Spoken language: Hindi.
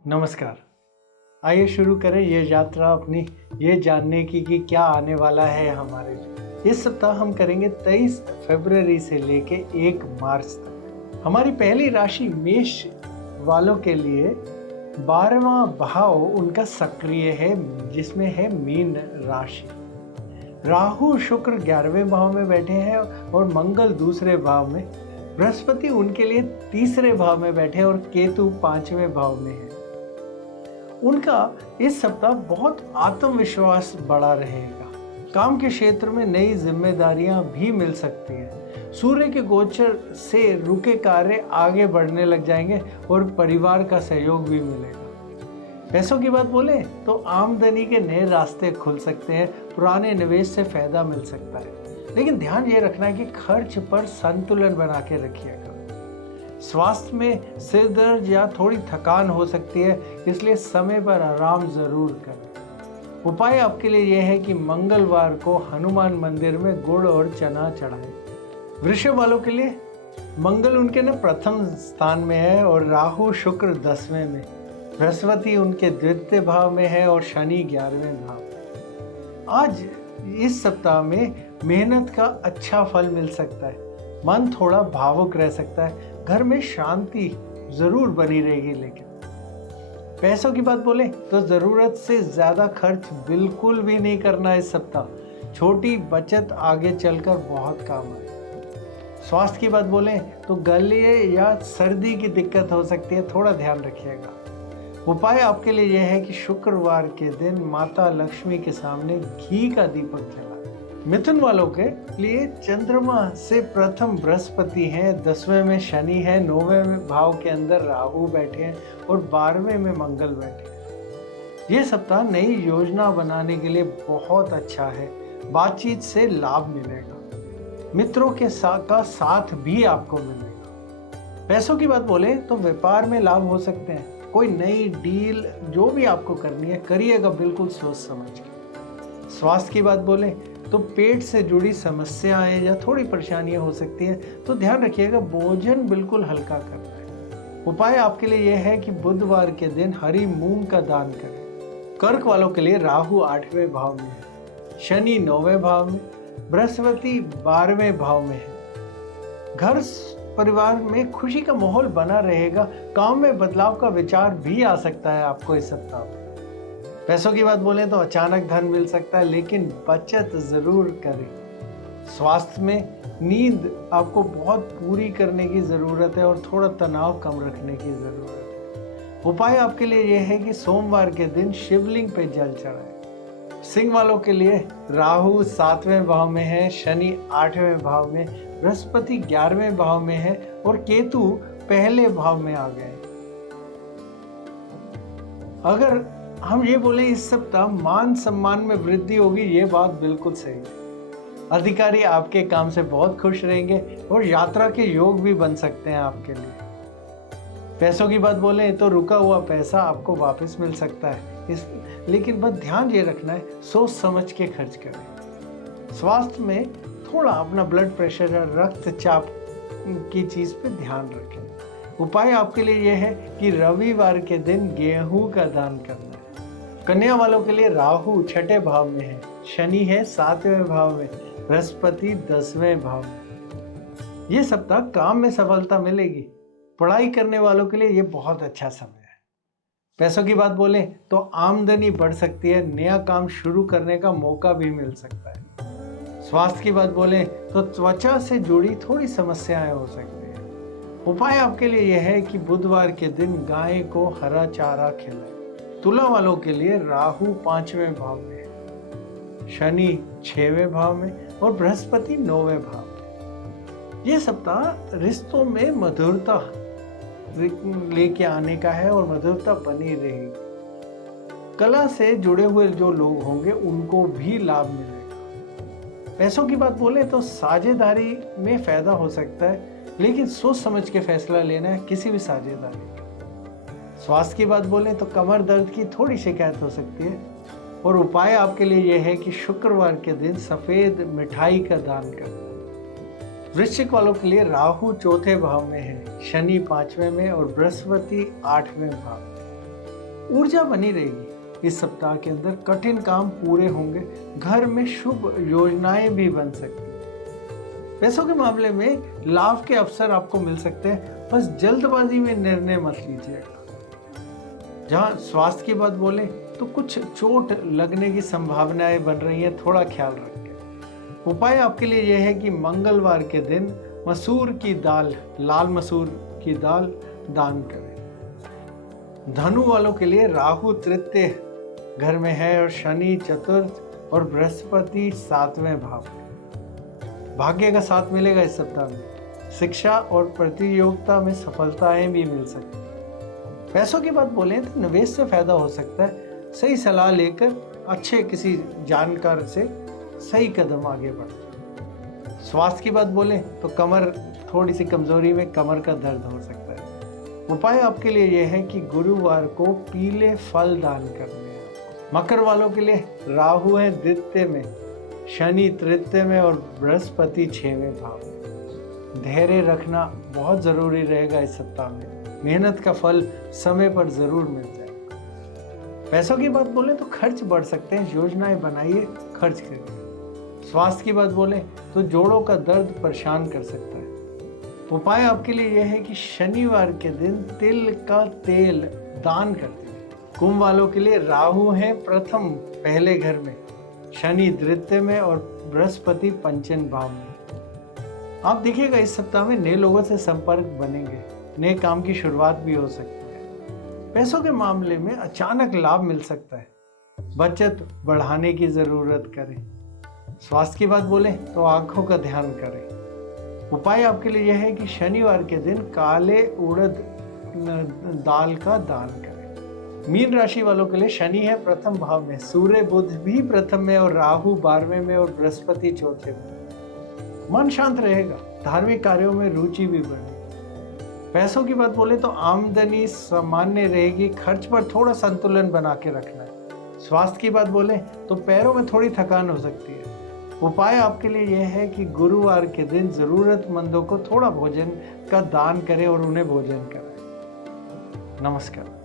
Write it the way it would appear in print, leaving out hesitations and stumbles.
नमस्कार। आइए शुरू करें ये यात्रा अपनी ये जानने की कि क्या आने वाला है हमारे लिए। इस सप्ताह हम करेंगे 23 फरवरी से लेके 1 मार्च तक। हमारी पहली राशि मेष वालों के लिए 12वां भाव उनका सक्रिय है, जिसमें है मीन राशि। राहु शुक्र 11वें भाव में बैठे हैं और मंगल दूसरे भाव में। बृहस्पति उनके लिए तीसरे भाव में बैठे और केतु 5वें भाव में है। उनका इस सप्ताह बहुत आत्मविश्वास बढ़ा रहेगा। काम के क्षेत्र में नई जिम्मेदारियां भी मिल सकती हैं। सूर्य के गोचर से रुके कार्य आगे बढ़ने लग जाएंगे और परिवार का सहयोग भी मिलेगा। पैसों की बात बोले तो आमदनी के नए रास्ते खुल सकते हैं, पुराने निवेश से फायदा मिल सकता है, लेकिन ध्यान ये रखना है कि खर्च पर संतुलन बना के रखिएगा। स्वास्थ्य में सिर दर्द या थोड़ी थकान हो सकती है, इसलिए समय पर आराम जरूर करें। उपाय आपके लिए यह है कि मंगलवार को हनुमान मंदिर में गुड़ और चना चढ़ाएं। वृषभ वालों के लिए मंगल उनके प्रथम स्थान में है और राहु शुक्र 10वें में। बृहस्पति उनके द्वितीय भाव में है और शनि 11वें भाव। आज इस सप्ताह में मेहनत का अच्छा फल मिल सकता है। मन थोड़ा भावुक रह सकता है। घर में शांति जरूर बनी रहेगी, लेकिन पैसों की बात बोले तो जरूरत से ज्यादा खर्च बिल्कुल भी नहीं करना इस सप्ताह। छोटी बचत आगे चलकर बहुत काम आए। स्वास्थ्य की बात बोले तो गले या सर्दी की दिक्कत हो सकती है, थोड़ा ध्यान रखिएगा। उपाय आपके लिए यह है कि शुक्रवार के दिन माता लक्ष्मी के सामने घी का दीपक जलाएं। मिथुन वालों के लिए चंद्रमा से प्रथम बृहस्पति है, 10वें में शनि है, 9वें भाव के अंदर राहु बैठे हैं और 12वें में मंगल बैठे हैं। ये सप्ताह नई योजना बनाने के लिए बहुत अच्छा है। बातचीत से लाभ मिलेगा। मित्रों के साथ भी आपको मिलेगा। पैसों की बात बोले तो व्यापार में लाभ हो सकते हैं। कोई नई डील जो भी आपको करनी है करिएगा बिल्कुल सोच समझ के। स्वास्थ्य की बात बोले तो पेट से जुड़ी समस्याएं या थोड़ी परेशानियां हो सकती हैं, तो ध्यान रखिएगा भोजन बिल्कुल हल्का करना है। उपाय आपके लिए यह है कि बुधवार के दिन हरी मूंग का दान करें। कर्क वालों के लिए राहु 8वें भाव में है, शनि 9वें भाव में, बृहस्पति 12वें भाव में है। घर परिवार में खुशी का माहौल बना रहेगा। काम में बदलाव का विचार भी आ सकता है आपको इस सप्ताह में। पैसों की बात बोलें तो अचानक धन मिल सकता है, लेकिन बचत जरूर करें। स्वास्थ्य में नींद आपको बहुत पूरी करने की जरूरत है और थोड़ा तनाव कम रखने की जरूरत है। उपाय आपके लिए यह है कि सोमवार के दिन शिवलिंग पे जल चढ़ाएं। सिंह वालों के लिए राहु 7वें भाव में है, शनि 8वें भाव में, बृहस्पति 11वें भाव में है और केतु पहले भाव में आ गए। अगर हम ये बोले इस सप्ताह मान सम्मान में वृद्धि होगी, ये बात बिल्कुल सही है। अधिकारी आपके काम से बहुत खुश रहेंगे और यात्रा के योग भी बन सकते हैं आपके लिए। पैसों की बात बोले तो रुका हुआ पैसा आपको वापस मिल सकता है, लेकिन बस ध्यान ये रखना है सोच समझ के खर्च करें। स्वास्थ्य में थोड़ा अपना ब्लड प्रेशर या रक्तचाप की चीज पे ध्यान रखें। उपाय आपके लिए यह है कि रविवार के दिन गेहूं का दान करना है। कन्या वालों के लिए राहु 6ठे भाव में है, शनि है 7वें भाव में, बृहस्पति 10वें भाव में। ये सप्ताह काम में सफलता मिलेगी। पढ़ाई करने वालों के लिए ये बहुत अच्छा समय है। पैसों की बात बोले तो आमदनी बढ़ सकती है, नया काम शुरू करने का मौका भी मिल सकता है। स्वास्थ्य की बात बोले तो त्वचा से जुड़ी थोड़ी समस्याएं हो सकती हैं। उपाय आपके लिए यह है कि बुधवार के दिन गाय को हरा चारा खिलाएं। तुला वालों के लिए राहु 5वें भाव में है, शनि 6वें भाव में और बृहस्पति 9वें भाव में। यह सप्ताह रिश्तों में मधुरता लेके आने का है और मधुरता बनी रहेगी। कला से जुड़े हुए जो लोग होंगे उनको भी लाभ मिलेगा। पैसों की बात बोले तो साझेदारी में फायदा हो सकता है, लेकिन सोच समझ के फैसला लेना है किसी भी साझेदारी। स्वास्थ्य की बात बोलें तो कमर दर्द की थोड़ी शिकायत हो सकती है और उपाय आपके लिए यह है कि शुक्रवार के दिन सफेद मिठाई का दान करना। वृश्चिक वालों के लिए राहु 4थे भाव में है, शनि 5वें में और बृहस्पति 8वें भाव में। ऊर्जा बनी रहेगी। इस सप्ताह के अंदर कठिन काम पूरे होंगे, घर में शुभ योजनाएं भी बन सकती हैं। पैसों के मामले में लाभ के अवसर आपको मिल सकते हैं, बस जल्दबाजी में निर्णय मत लीजिएगा। जहाँ स्वास्थ्य की बात बोले तो कुछ चोट लगने की संभावनाएं बन रही है, थोड़ा ख्याल रखें। उपाय आपके लिए यह है कि मंगलवार के दिन मसूर की दाल, लाल मसूर की दाल दान करें। धनु वालों के लिए राहु तृतीय घर में है और शनि चतुर्थ और बृहस्पति 7वें भाव में। भाग्य का साथ मिलेगा इस सप्ताह में। शिक्षा और प्रतियोगिता में सफलताएं भी मिल सकती हैं। पैसों की बात बोलें तो निवेश से फायदा हो सकता है। सही सलाह लेकर अच्छे किसी जानकार से सही कदम आगे बढ़ें। स्वास्थ्य की बात बोलें तो कमर थोड़ी सी कमजोरी में कमर का दर्द हो सकता है। उपाय आपके लिए यह है कि गुरुवार को पीले फल दान करने हैं। मकर वालों के लिए राहु है द्वितीय में, शनि तृतीय में और बृहस्पति 6वें भाव में। धैर्य रखना बहुत जरूरी रहेगा इस सप्ताह में। मेहनत का फल समय पर जरूर मिल जाएगा। पैसों की बात बोले तो खर्च बढ़ सकते हैं, योजनाएं बनाइए, खर्च करिए। स्वास्थ्य की बात बोले तो जोड़ों का दर्द परेशान कर सकता है। उपाय आपके लिए यह है कि शनिवार के दिन तिल का तेल दान करते हैं। कुंभ वालों के लिए राहु है प्रथम पहले घर में, शनि द्वितीय में और बृहस्पति 5वें भाव में। आप देखिएगा इस सप्ताह में नए लोगों से संपर्क बनेंगे, नए काम की शुरुआत भी हो सकती है। पैसों के मामले में अचानक लाभ मिल सकता है, बचत बढ़ाने की जरूरत करें। स्वास्थ्य की बात बोले तो आंखों का ध्यान करें। उपाय आपके लिए यह है कि शनिवार के दिन काले उड़द दाल का दान करें। मीन राशि वालों के लिए शनि है प्रथम भाव में, सूर्य बुध भी प्रथम में और राहु 12वें में और बृहस्पति 4थे में। मन शांत रहेगा, धार्मिक कार्यों में रुचि भी बढ़ेगी। पैसों की बात बोले तो आमदनी सामान्य रहेगी, खर्च पर थोड़ा संतुलन बना के रखना है। स्वास्थ्य की बात बोले तो पैरों में थोड़ी थकान हो सकती है। उपाय आपके लिए यह है कि गुरुवार के दिन जरूरतमंदों को थोड़ा भोजन का दान करें और उन्हें भोजन कराएं। नमस्कार।